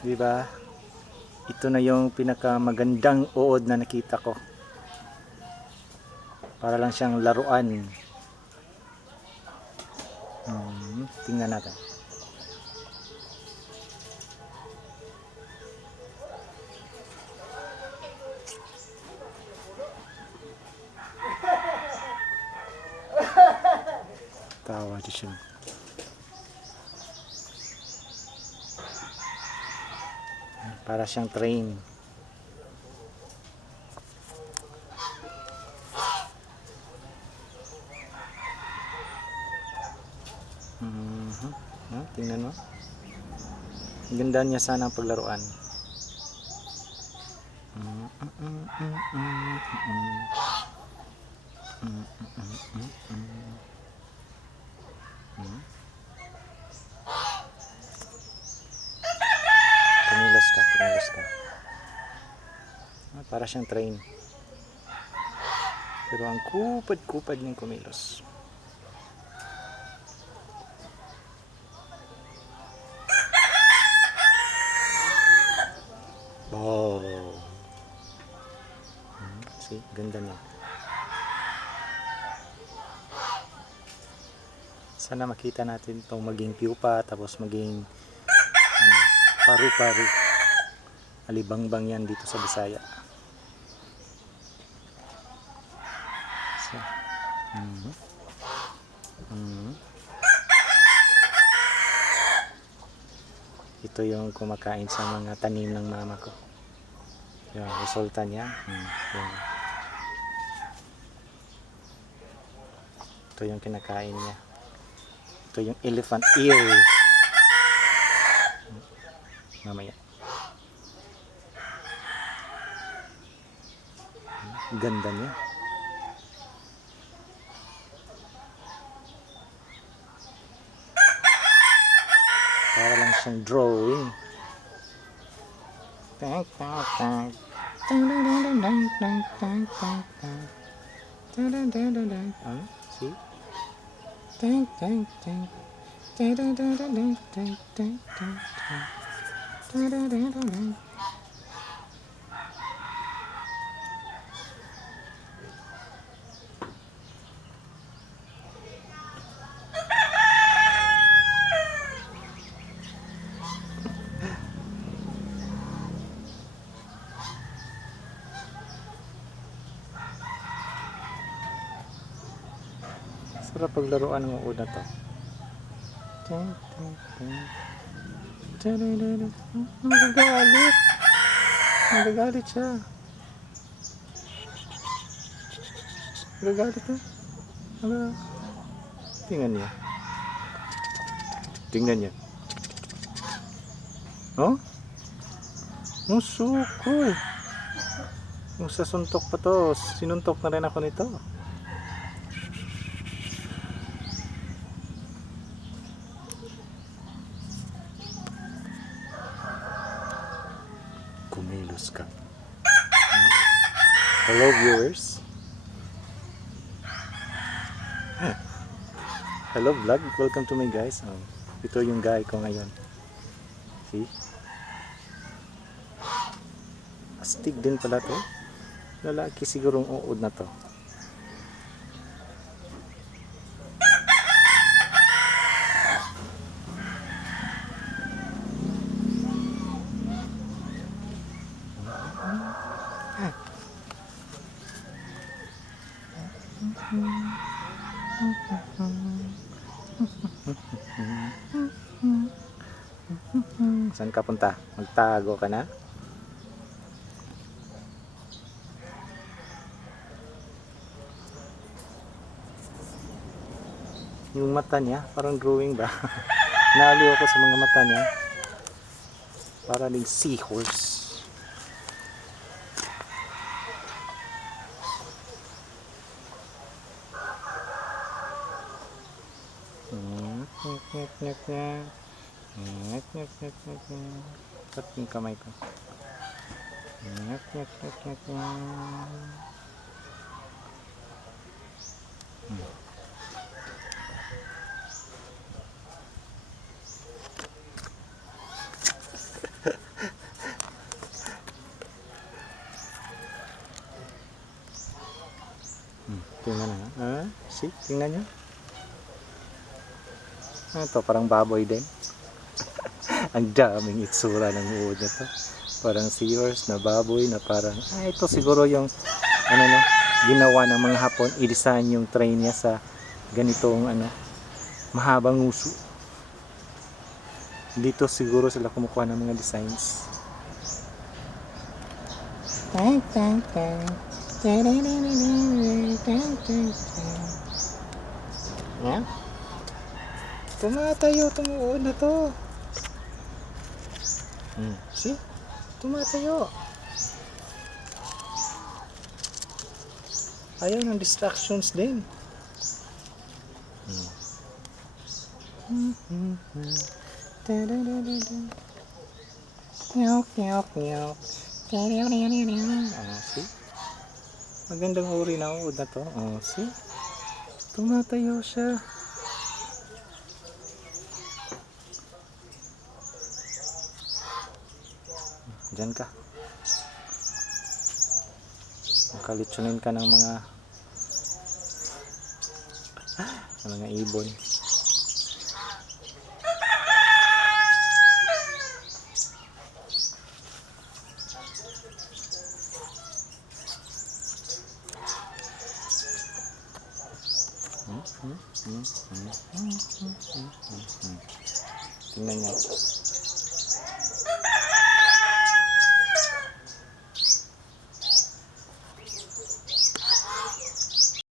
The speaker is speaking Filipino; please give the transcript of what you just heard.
Di ba? Ito na yung pinakamagandang uod na nakita ko. Para lang siyang laruan. Tingnan natin. Tawa di siya. Para siyang train. Tingnan mo. Ganda niya sana ang paglaruan. Kumilos ka, kumilos ka. Para siyang train. Pero ang kupad-kupad niyang kumilos. Wow. See, ganda niya. Sana makita natin itong maging pupa, tapos maging paru-paru. Alibangbang yan dito sa Bisaya. So, ito yung kumakain sa mga tanim ng mama ko. Yung resulta niya. Yung. Ito yung kinakain niya. Ito yung elephant ear. Mamaya. Ganda niya. Para lang siyang drawing. Tank, tank, tank. See? Tank, tank, tank. Sarap paglaruan ng uod na to. Nagagalit. Nagagalit siya. Nagagalit na. Tingnan niya. Tingnan niya. Oh? Ang sukoy. Yung sa suntok pa to. Sinuntok na rin ako nito. Kumilos ka. Hello viewers. Hello vlog. Welcome to my guys. Ito yung guy ko ngayon. See? Astig din pala to. Lalaki sigurong uod na to. Saan ka punta? Magtago ka na? Yung mata niya, parang drawing ba? Naaliw ako sa mga mata niya. Para ding seahorse. Cut yung kamay ko. see? Tingnan nyo. Ano to? Parang baboy din. Ang daming itsura ng uod na to. Parang seahorse na baboy na parang, ito siguro yung, ano no, ginawa ng mga Hapon. I-design yung train niya sa ganitong, mahabang uso. Dito siguro sila kumukuha ng mga designs. Yeah. Tumatayo itong uod na to. See? Tumatayo. Ayaw ng distractions din. Nyok, nyok, nyok. See? Magandang uri ng uod na to. See? Tumatayo siya. Diyan ka. Makalutsunin ka ng mga ibon. Tingnan niyo.